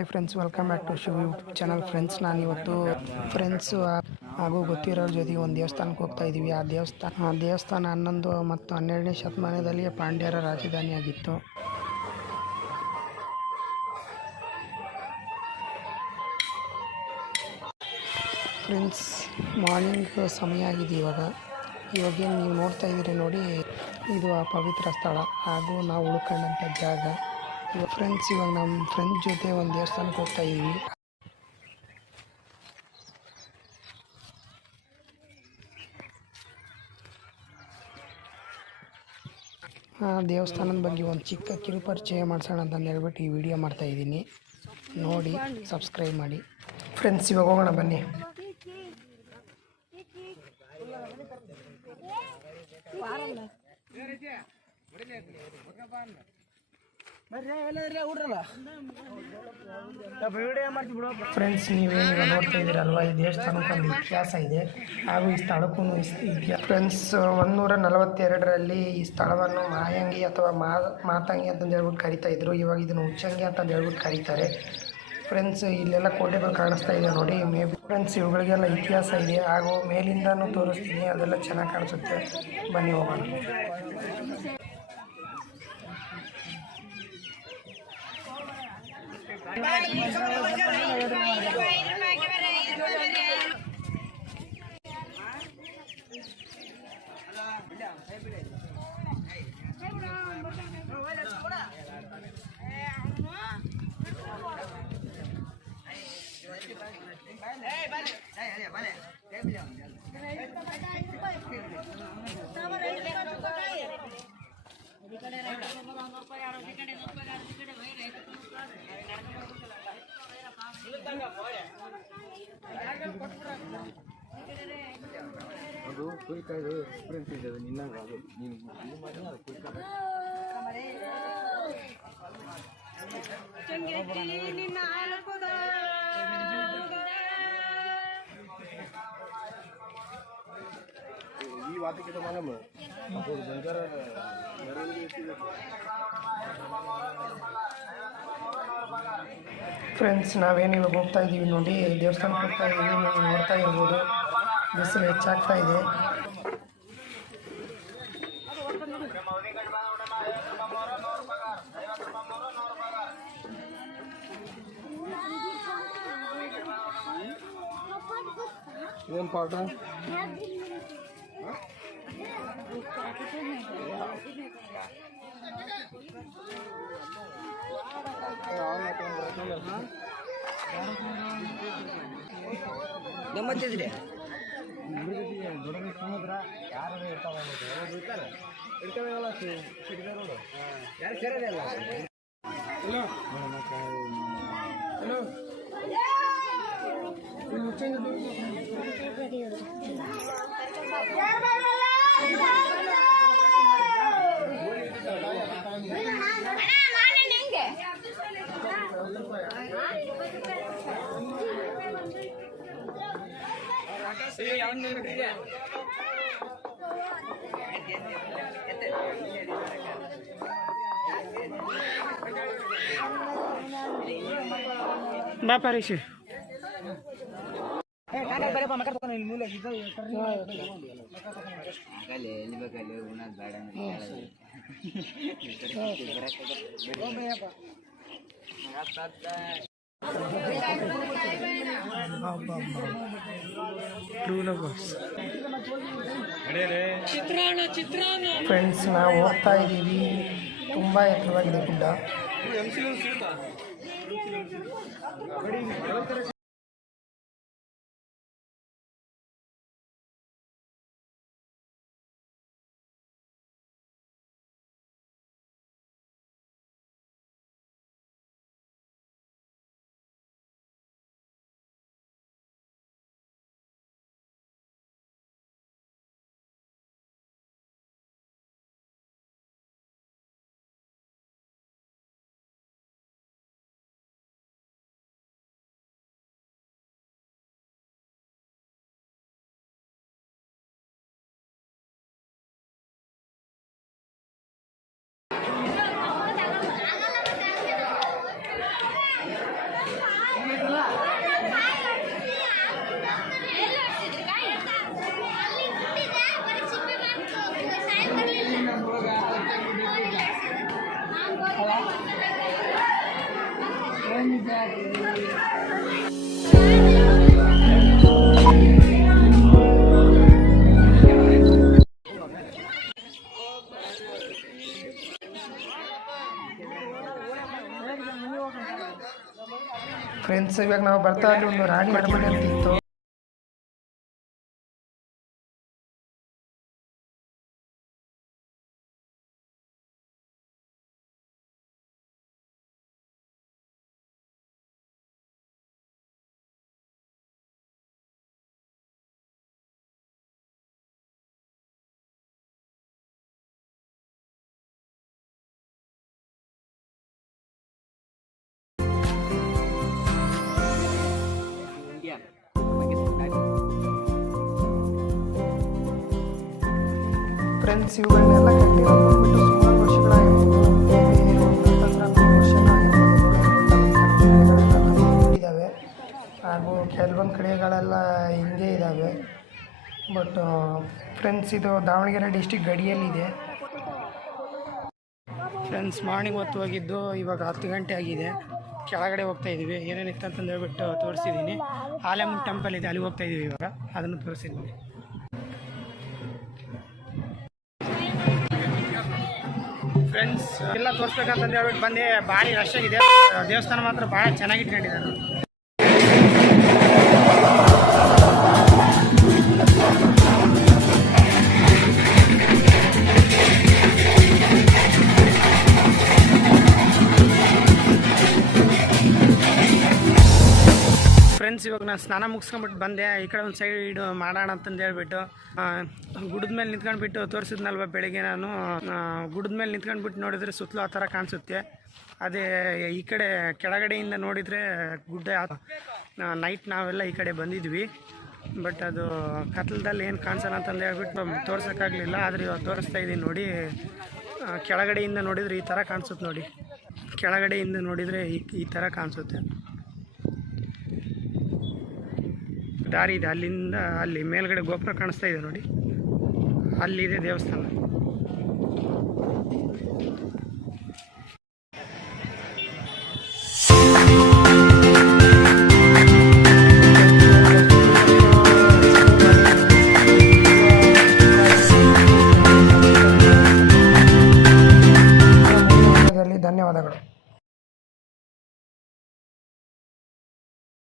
Hi friends, welcome back to Shiv YouTube channel. Friends, ನಾನಿವತ್ತು friends ಹಾಗೂ ಗೊತ್ತಿರೋರ ಜೊತೆಗೆ ಒಂದು ದೇವಸ್ಥಾನಕ್ಕೆ ಹೋಗ್ತಾ ಇದ್ದೀವಿ. ಆ ದೇವಸ್ಥಾನ 11 ಮತ್ತು 12ನೇ ಶತಮಾನದಲ್ಲಿ ಪಾಂಡ್ಯರ ರಾಜಧಾನಿಯಾಗಿತ್ತು. ಫ್ರೆಂಡ್ಸ್, ಮಾರ್ನಿಂಗ್ ಸಮಯ ಆಗಿದೆ. ಇವಾಗೇನು ನೀವು ನೋಡ್ತಾ ಇದ್ದೀರಿ ನೋಡಿ, ಇದು ಆ ಪವಿತ್ರ ಸ್ಥಳ ಹಾಗೂ ನಾವು ಉಳ್ಕೊಂಡಂಥ ಜಾಗ. ಫ್ರೆಂಡ್ಸ್, ಇವಾಗ ನಮ್ಮ ಫ್ರೆಂಡ್ಸ್ ಜೊತೆ ಒಂದು ದೇವಸ್ಥಾನಕ್ಕೆ ಹೋಗ್ತಾ ಇದ್ದೀವಿ. ಆ ದೇವಸ್ಥಾನದ ಬಗ್ಗೆ ಒಂದು ಚಿಕ್ಕ ಕಿರುಪರಿಚಯ ಮಾಡಿಸೋಣ ಅಂತ ಹೇಳ್ಬಿಟ್ಟು ಈ ವಿಡಿಯೋ ಮಾಡ್ತಾ ಇದ್ದೀನಿ. ನೋಡಿ, ಸಬ್ಸ್ಕ್ರೈಬ್ ಮಾಡಿ. ಫ್ರೆಂಡ್ಸ್, ಇವಾಗ ಹೋಗೋಣ ಬನ್ನಿ. ಫ್ರೆಂಡ್ಸ್, ನೀವೇನೀಗ ನೋಡ್ತಾ ಇದ್ದೀರಲ್ವ, ಈ ದೇವಸ್ಥಾನಕ್ಕೆ ಒಂದು ಇತಿಹಾಸ ಇದೆ ಹಾಗೂ ಈ ಸ್ಥಳಕ್ಕೂ ಇತಿಹಾಸ. ಫ್ರೆಂಡ್ಸ್, 142ರಲ್ಲಿ ಈ ಸ್ಥಳವನ್ನು ಮಾಯಂಗಿ ಅಥವಾ ಮಾತಂಗಿ ಅಂತಂದು ಹೇಳ್ಬಿಟ್ಟು ಕರಿತಾ ಇದ್ರು. ಇವಾಗ ಇದನ್ನು ಉಚ್ಚಂಗಿ ಅಂತಂದು ಹೇಳ್ಬಿಟ್ಟು ಕರೀತಾರೆ. ಫ್ರೆಂಡ್ಸ್, ಇಲ್ಲೆಲ್ಲ ಕೋಟೆಗಳು ಕಾಣಿಸ್ತಾ ಇದೆ ನೋಡಿ. ಫ್ರೆಂಡ್ಸ್, ಇವುಗಳಿಗೆಲ್ಲ ಇತಿಹಾಸ ಇದೆ ಹಾಗೂ ಮೇಲಿಂದನೂ ತೋರಿಸ್ತೀನಿ, ಅದೆಲ್ಲ ಚೆನ್ನಾಗಿ ಕಾಣಿಸುತ್ತೆ. ಬನ್ನಿ ಹೋಗೋಣ. ಅದು ಕುರಿಕಾಯ್ದು ಎಕ್ಸ್ಪೀರಿಯನ್ಸ್ ಇದೆ, ಅದು ನಿನ್ನಂಗೆ ಅದು ನೀವು ಮಾಡಿ ಅದು ಕುರಿಕಾಯಿ ಈ ವಾತಕ್ಕಿಂತ ಮನಮ್ಮ ಅದು ಬಂಗಾರ ಫ್ರೆಂಡ್ಸ್, ನಾವೇನು ಇವಾಗ ಹೋಗ್ತಾ ಇದ್ದೀವಿ ನೋಡಿ, ದೇವಸ್ಥಾನಕ್ಕೆ ಹೋಗ್ತಾ ಇದ್ದೀವಿ. ನೀವು ನೋಡ್ತಾ ಇರ್ಬೋದು, ಬಿಸಿಲು ಹೆಚ್ಚಾಗ್ತಾ ಇದೆ. ಏನು ಪಾಠ ಗಮ್ಮತ್ತಿದ್ರಿ ಸಮುದ್ರ ಯಾರು ಇರ್ತಾವೆ ಇರ್ತಾವೆಲ್ಲ ನೋಡು ಯಾರು ಸೇರೋದಿಲ್ಲ. ಹಲೋ ಹಲೋ ಬಾ ಪರೀಕ್ಷೆ. ಫ್ರೆಂಡ್ಸ್, ನಾವು ಹೋಗ್ತಾ ಇದ್ದೀವಿ. ತುಂಬ ಎತ್ತರವಾಗಿದೆ ಗುಡ್ಡ. ಫ್ರೆಂಡ್ಸ್ ಇವಾಗ ನಾವು ಬರ್ತಾ ಅಲ್ಲಿ ಒಂದು ರಾಣಿ ಅರಮನೆ ಅಂತ ಇತ್ತು. ಫ್ರೆಂಡ್ಸ್ ಇವುಗಳನ್ನೆಲ್ಲ ಕಟ್ಟಿರೋದು ಬಂದ್ಬಿಟ್ಟು ಸುಮಾರು ವರ್ಷಗಳಾಗಿರ್ಬೋದು. ಇದ್ದಾವೆ ಹಾಗೂ ಕೆಲವೊಂದು ಕಡೆಗಳೆಲ್ಲ ಹಿಂಗೆ ಇದ್ದಾವೆ. ಬಟ್ ಫ್ರೆಂಡ್ಸ್ ಇದು ದಾವಣಗೆರೆ ಡಿಸ್ಟಿಕ್ ಗಡಿಯಲ್ಲಿದೆ. ಫ್ರೆಂಡ್ಸ್ ಮಾರ್ನಿಂಗ್ ಹೊತ್ತು ಹೋಗಿದ್ದು, ಇವಾಗ 10 ಗಂಟೆ ಆಗಿದೆ. ಕೆಳಗಡೆ ಹೋಗ್ತಾ ಇದ್ದೀವಿ. ಏನೇನಿತ್ತು ಅಂತಂದು ಹೇಳ್ಬಿಟ್ಟು ತೋರಿಸಿದ್ದೀನಿ. ಆಲೆಮುನ್ ಟೆಂಪಲ್ ಇದೆ, ಅಲ್ಲಿ ಹೋಗ್ತಾ ಇದ್ದೀವಿ ಇವಾಗ, ಅದನ್ನು ತೋರಿಸಿದ್ದೀನಿ. ಫ್ರೆಂಡ್ಸ್ ಎಲ್ಲ ತೋರಿಸ್ಬೇಕಂತಂದು ಹೇಳ್ಬಿಟ್ಟು ಬಂದು ಭಾರಿ ರಶ್ ಆಗಿದೆ. ದೇವಸ್ಥಾನ ಮಾತ್ರ ಭಾಳ ಚೆನ್ನಾಗಿ ಇಟ್ಕೊಂಡಿದ್ದಾರೆ. ಫ್ರೆಂಡ್ಸ್ ಇವಾಗ ನಾನು ಸ್ನಾನ ಮುಗಿಸ್ಕೊಂಡ್ಬಿಟ್ಟು ಬಂದೆ. ಈ ಕಡೆ ಒಂದು ಸೈಡ್ ಮಾಡೋಣ ಅಂತಂದು ಹೇಳ್ಬಿಟ್ಟು ಗುಡದ ಮೇಲೆ ನಿಂತ್ಕೊಂಡ್ಬಿಟ್ಟು ತೋರಿಸಿದ್ನಲ್ವ ಬೆಳಿಗ್ಗೆ ನಾನು. ಗುಡದ ಮೇಲೆ ನಿಂತ್ಕೊಂಡ್ಬಿಟ್ಟು ನೋಡಿದರೆ ಸುತ್ತಲೂ ಆ ಥರ ಕಾಣಿಸುತ್ತೆ. ಅದೇ ಈ ಕಡೆ ಕೆಳಗಡೆಯಿಂದ ನೋಡಿದರೆ ಗುಡ್ಡ. ನೈಟ್ ನಾವೆಲ್ಲ ಈ ಕಡೆ ಬಂದಿದ್ವಿ, ಬಟ್ ಅದು ಕತ್ಲದಲ್ಲಿ ಏನು ಕಾಣಿಸಲ್ಲ ಅಂತಂದು ಹೇಳ್ಬಿಟ್ಟು ತೋರ್ಸೋಕ್ಕಾಗಲಿಲ್ಲ. ಆದರೆ ಇವಾಗ ತೋರಿಸ್ತಾ ಇದ್ದೀನಿ ನೋಡಿ. ಕೆಳಗಡೆಯಿಂದ ನೋಡಿದರೆ ಈ ಥರ ಕಾಣಿಸುತ್ತೆ ನೋಡಿ. ಕೆಳಗಡೆಯಿಂದ ನೋಡಿದರೆ ಈ ಥರ ಕಾಣಿಸುತ್ತೆ. ದಾರಿ ಇದೆ, ಅಲ್ಲಿಂದ ಅಲ್ಲಿ ಮೇಲ್ಗಡೆ ಗೋಪುರ ಕಾಣಿಸ್ತಾ ಇದೆ ನೋಡಿ, ಅಲ್ಲಿದೆ ದೇವಸ್ಥಾನ. ಧನ್ಯವಾದಗಳು.